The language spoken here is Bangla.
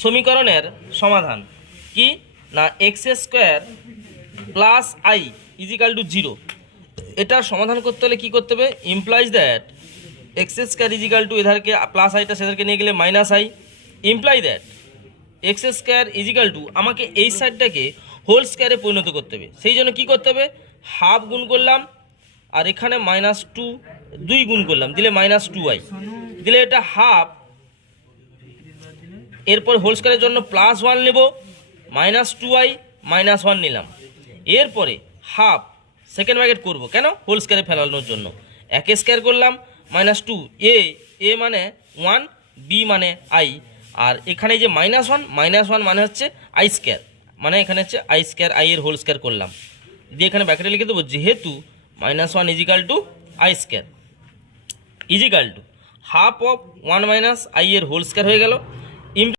সমীকরণের সমাধান কি না x square plus i is equal to 0। এটার সমাধান করতে হলে কী করতে হবে, implies that x square is equal to এধারকে প্লাস আইটা সেধারকে নিয়ে গেলে minus i, imply that x square is equal to আমাকে এই সাইডটাকে হোল স্কোয়ারে পরিণত করতে হবে। সেই জন্য কী করতে হবে, হাফ গুণ করলাম আর এখানে -2 2 গুণ করলাম, দিলে -2i, দিলে এটা হাফ, এরপর হোল স্কোয়ারের জন্য +1 নেব, -2i -1 নিলাম, এরপরে হাফ সেকেন্ড ব্র্যাকেট করব কেন, হোল স্কোয়ারে ফেলানোর জন্য, একে স্কোয়ার করলাম -2, এ মানে 1, বি মানে আই, আর এখানে যে -1 মানে হচ্ছে আই স্কোয়ার, মানে এখানে হচ্ছে আই স্কোয়ার, আই এর হোল স্কোয়ার করলাম, দিয়ে এখানে ব্র্যাকেটে লিখে দেবো যেহেতু -1 equal to I square is equal to half of 1 - I এর হোল স্কোয়ার হয়ে গেল।